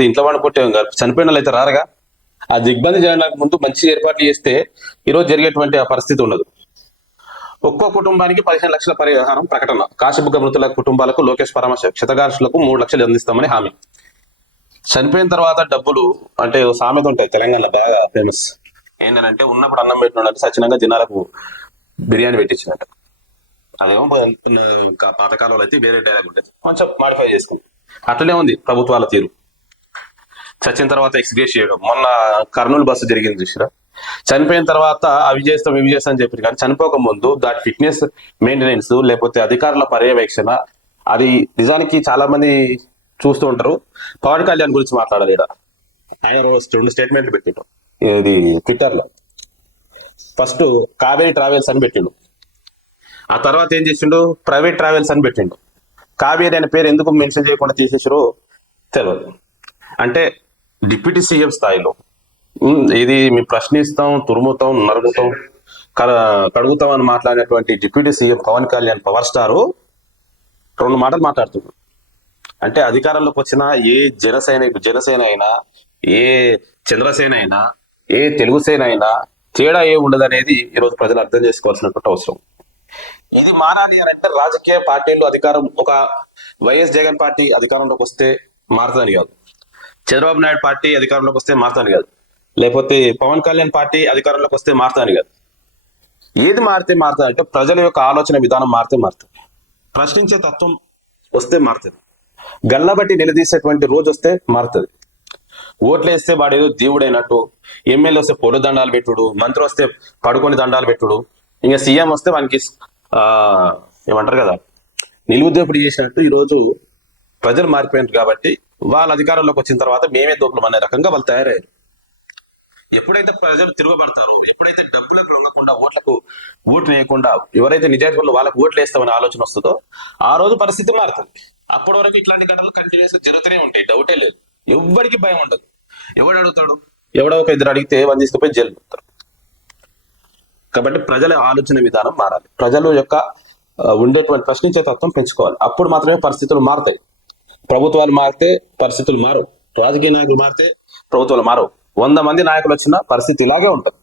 లేకపోతే ఇంట్లో వాడిని కొట్టే చనిపోయిన వాళ్ళు అయితే రారుగా. ఆ దిగ్బంధి చేయడానికి ముందు మంచి ఏర్పాట్లు చేస్తే ఈరోజు జరిగేటువంటి ఆ పరిస్థితి ఉండదు. ఒక్కో కుటుంబానికి 15 లక్షల పరిహారం ప్రకటన. కాశీబుగ్గ మృతుల కుటుంబాలకు లోకేష్ పరామర్శ. క్షతగాత్రులకు 3 లక్షలు అందిస్తామని హామీ. చనిపోయిన తర్వాత డబ్బులు అంటే ఓ సామెత ఉంటాయి తెలంగాణలో బాగా ఫేమస్. ఏంటంటే ఉన్నప్పుడు అన్నం పెట్టినట్టు సచ్చినంగా జనాలకు బిర్యానీ పెట్టించినట్టు. అదేమో పాతకాలంలో అయితే వేరే డైలాగ్ ఉంటుంది, కొంచెం మాడిఫై చేసుకుంది. అట్లనే ఉంది ప్రభుత్వాల తీరు. చచ్చిన తర్వాత ఎక్స్గ్రేస్ చేయడం. మొన్న కర్నూలు బస్సు జరిగింది చూసిరా. చనిపోయిన తర్వాత అవి చేస్తాం ఇవి చేస్తాం అని చెప్పి, కానీ చనిపోక ముందు దాని ఫిట్నెస్ మెయింటెనెన్స్ లేకపోతే అధికారుల పర్యవేక్షణ, అది నిజానికి చాలా మంది చూస్తూ ఉంటారు. పవన్ కళ్యాణ్ గురించి మాట్లాడాలి ఇక్కడ. ఆయన 2 స్టేట్మెంట్లు పెట్టిండు ఇది ట్విట్టర్ లో. ఫస్ట్ కావేరీ ట్రావెల్స్ అని పెట్టిండు, ఆ తర్వాత ఏం చేసిండు ప్రైవేట్ ట్రావెల్స్ అని పెట్టిండు. కావేరీ అనే పేరు ఎందుకు మెన్షన్ చేయకుండా తీసేసారో తెలియదు. అంటే డిప్యూటీ సీఎం స్థాయిలో ఇది మేము ప్రశ్నిస్తాం, తురుముతాం, నరుగుతాం, కడుగుతాం అని మాట్లాడినటువంటి deputy CM Pawan Kalyan power star 2 మాటలు మాట్లాడుతున్నాడు. అంటే అధికారంలోకి వచ్చిన ఏ జనసేన అయినా, ఏ చంద్రసేన అయినా, ఏ తెలుగు సేన అయినా తేడా ఏ ఉండదు అనేది ఈరోజు ప్రజలు అర్థం చేసుకోవాల్సినటువంటి అవసరం. ఇది మారాలి అని అంటే రాజకీయ పార్టీలు అధికారం, ఒక వైఎస్ జగన్ పార్టీ అధికారంలోకి వస్తే మారుతుందని కాదు, చంద్రబాబు నాయుడు పార్టీ అధికారంలోకి వస్తే మారుతుందని కాదు, లేకపోతే పవన్ కళ్యాణ్ పార్టీ అధికారంలోకి వస్తే మారుతుందని కాదు. ఏది మారితే మారుతుంది అంటే ప్రజల యొక్క ఆలోచన విధానం మారితే మారుతుంది, ప్రశ్నించే తత్వం వస్తే మారుతుంది, గల్లబట్టి నిలదీసేటువంటి రోజు వస్తే మారుతుంది. ఓట్లు వేస్తే వాడు ఏదో దేవుడైనట్టు, ఎమ్మెల్యే వస్తే పొలు దండాలు పెట్టుడు, మంత్రి వస్తే పడుకొని దండాలు పెట్టుడు, ఇంకా సీఎం వస్తే వానికి ఏమంటారు కదా నిలువుదోపిడి చేసినట్టు ఈరోజు ప్రజలు మారిపోయినారు. కాబట్టి వాళ్ళ అధికారంలోకి వచ్చిన తర్వాత మేమే దోపులం అనే రకంగా వాళ్ళు తయారయ్యారు. ఎప్పుడైతే ప్రజలు తిరగబడతారో, ఎప్పుడైతే డబ్బులకు లొంగకుండా ఓట్లు వేయకుండా ఎవరైతే నిజాయితీలో వాళ్ళకి ఓట్లు వేస్తామనే ఆలోచన వస్తుందో ఆ రోజు పరిస్థితి మారుతుంది. అప్పటి వరకు ఇట్లాంటి ఘటనలు కంటిన్యూస్ గా జరుగుతూనే ఉంటాయి, డౌటే లేదు. ఎవ్వరికి భయం ఉండదు. ఎవడు అడుగుతాడు? ఎవడో ఒక ఇద్దరు అడిగితే వాళ్ళు తీసుకుపోయి జైలు పెడతారు. కాబట్టి ప్రజల ఆలోచన విధానం మారాలి, ప్రజల యొక్క ఉండేటువంటి ప్రశ్నించే తత్వం పెంచుకోవాలి. అప్పుడు మాత్రమే పరిస్థితులు మారుతాయి. ప్రభుత్వాలు మారితే పరిస్థితులు మారవు, రాజకీయ నాయకులు మారితే ప్రభుత్వాలు మారవు. 100 మంది నాయకులు వచ్చినా పరిస్థితి ఇలాగే ఉంటుంది.